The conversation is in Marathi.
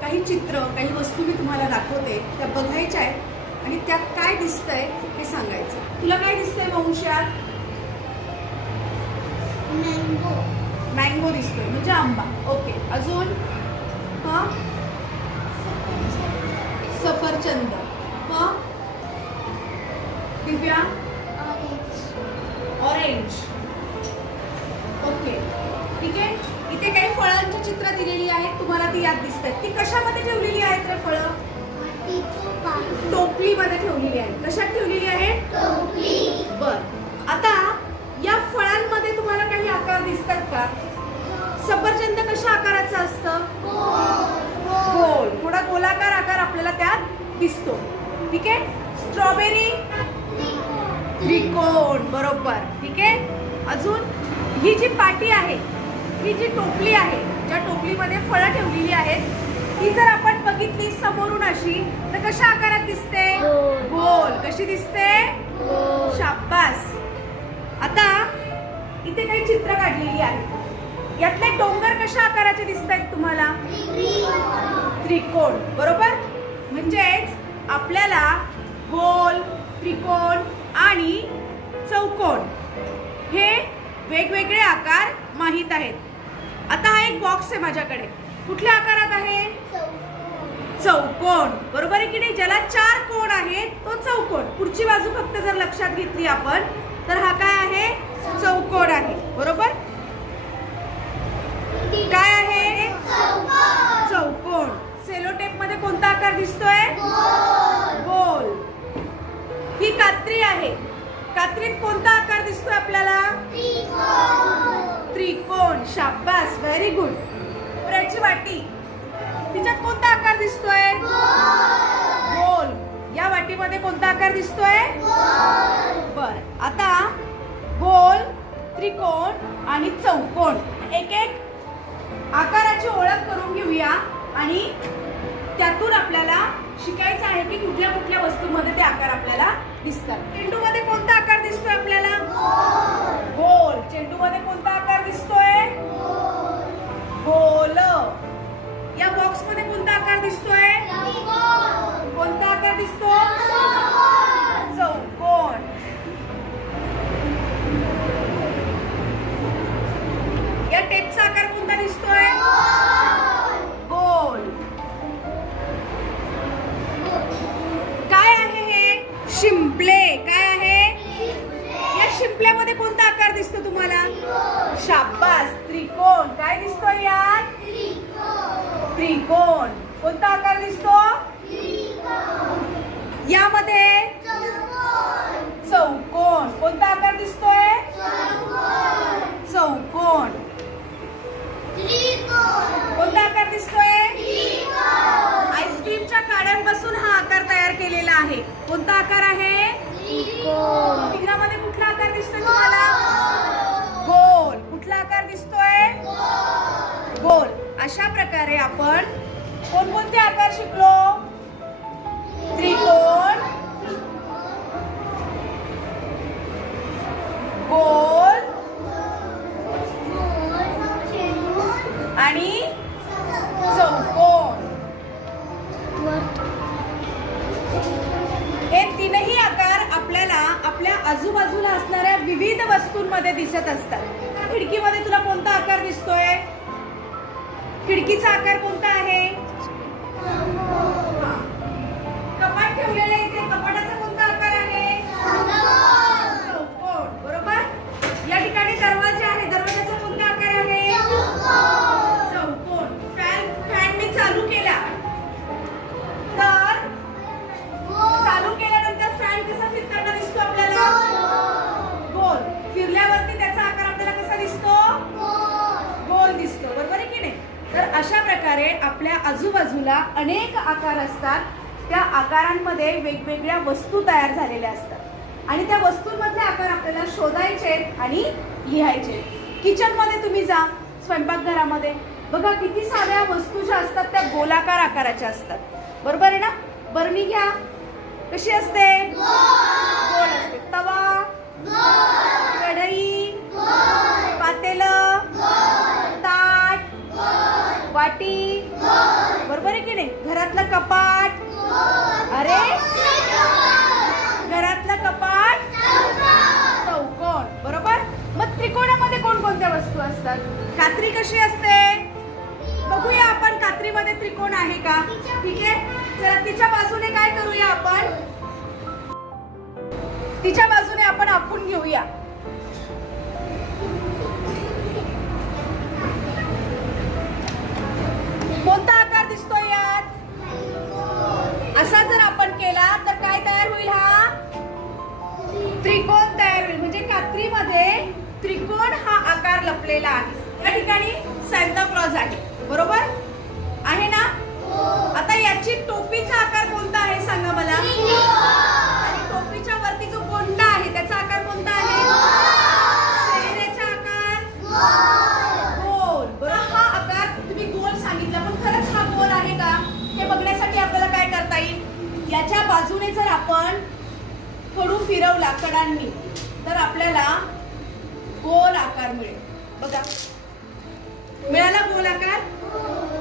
काही चित्र काही वस्तू मी तुम्हाला दाखवते त्या बघायच्या आहेत आणि त्यात काय दिसतंय हे सांगायचं. तुला काय दिसतंय वंशात? मँगो. मँगो दिसतोय म्हणजे आंबा. ओके अजून? हा? सफरचंद. हा? दिव्या? ऑरेंज. इथे काही फळांची चित्र दिलेली आहेत तुम्हाला ती याद दिसत आहेत ती कशामध्ये ठेवलेली आहेत रे फळं? टोपलीमध्ये ठेवलेली आहेत. कशात ठेवलेली आहेत? बर. आता या फळांमध्ये तुम्हाला काही आकार दिसतात का? सफरचंद कशा आकाराचं असतं? गोल. थोडा गोलाकार आकार आपल्याला त्यात दिसतो. ठीक आहे? स्ट्रॉबेरी? त्रिकोण. बरोबर. ठीक आहे? अजून ही जी पाटी आहे ही जी टोपली आहे ज्या टोपलीमध्ये फळं ठेवलेली आहेत ती जर आपण बघितली समोरून अशी तर कशा आकारात दिसते? गोल. कशी दिसते? शाब्बास आता इथे काही चित्र काढलेली आहेत. यातले डोंगर कशा आकाराचे दिसत आहेत तुम्हाला? त्रिकोण. बरोबर? म्हणजेच आपल्याला गोल त्रिकोण आणि चौकोन हे वेगवेगळे आकार माहीत आहेत. आता हा एक बॉक्स आहे माझ्याकडे. कुठल्या आकारात आहे? चौकोन. बरोबर आहे की नाही? ज्याला चार कोण आहेत तो चौकोन. पुढची बाजू फक्त जर लक्षात घेतली आपण तर हा काय आहे? चौकोन आहे. बरोबर? काय आहे? चौकोन. सेलोटेपमध्ये कोणता आकार दिसतोय? गोल. ही कात्री आहे. कात्रीत कोणता आकार दिसतोय आपल्याला? कोण? शाब्बास व्हेरी गुड ब्रेडची वाटी. तिच्यात कोणता आकार दिसतोय? गोल. या वाटीमध्ये कोणता आकार दिसतोय? बर आता गोल त्रिकोण आणि चौकोन एक एक आकाराची ओळख करून घेऊया आणि त्यातून आपल्याला शिकायचं आहे की कुठल्या कुठल्या वस्तूमध्ये ते आकार आपल्याला दिसतात. चेंडूमध्ये कोणता आकार दिसतोय आपल्याला? गोल. चेंडूमध्ये कोणता या कोणता आकार दिसतो तुम्हाला? शाब्बास त्रिकोण. काय दिसतोय यात त्रिकोण. कोणता आकार दिसतो? यामध्ये? चौकोन कोणता आकार दिसतोय? चौकोन कोणता आकार दिसतोय? आईस्क्रीमच्या काड्यांपासून हा आकार तयार केलेला आहे. कोणता आकार आहे? चित्रामध्ये कुठला आकार दिसतोय तुम्हाला? गोल. कुठला आकार दिसतोय? गोल. अशा प्रकारे आपण कोणकोणते आकार शिकलो? आपल्या आजूबाजूला असणाऱ्या विविध वस्तूंमध्ये दिसत असतात. खिडकीमध्ये तुला कोणता आकार दिसतोय? खिडकीचा आकार कोणता आहे? तर अशा प्रकारे आपल्या आजूबाजूला अनेक आकार असतात. त्या आकारांमध्ये वेगवेगळ्या वस्तू तयार झालेल्या असतात. आणि त्या वस्तूंमधले आकार आपल्याला शोधायचे आणि लिहायचे. किचनमध्ये तुम्ही जा स्वयंपाकघरामध्ये. बघा किती साऱ्या वस्तू ज्या असतात त्या गोलाकार आकाराच्या असतात. बरोबर आहे ना? बरणी घ्या. कशी असते? गोल. असते. तवा. घरातलं कपाट. अरे? घरातलं कपाट? चौकोन. बरोबर? मग त्रिकोणामध्ये कोणकोणत्या वस्तू असतात? कात्री कशी असते? बघूया आपण कात्रीमध्ये त्रिकोण आहे का? ठीक आहे? चला तिच्या बाजूने काय करूया आपण? तिच्या बाजूने आपण आपण घेऊया. केला तर काय तयार होईल हा? त्रिकोण तयार होईल. म्हणजे कात्रीमध्ये त्रिकोण हा आकार लपलेला आहे. या ठिकाणी सॅन्टा क्लॉज आहे. बरोबर? आहे ना? आता याची टोपीचा आकार कोणता आहे सांगा मला आणि टोपीच्या वरती जो कोंडा आहे त्याचा आकार कोणता आहे चेहऱ्याचा आकार गोल बरं हा आकार तुम्ही गोल सांगितला पण खरंच हा गोल आहे का हे बघण्यासाठी आपल्याला काय करता त्याच्या याच्या बाजूने जर आपण खडू फिरवला कडांनी तर आपल्याला गोल आकार मिळेल. बघा. मिळाला गोल आकार?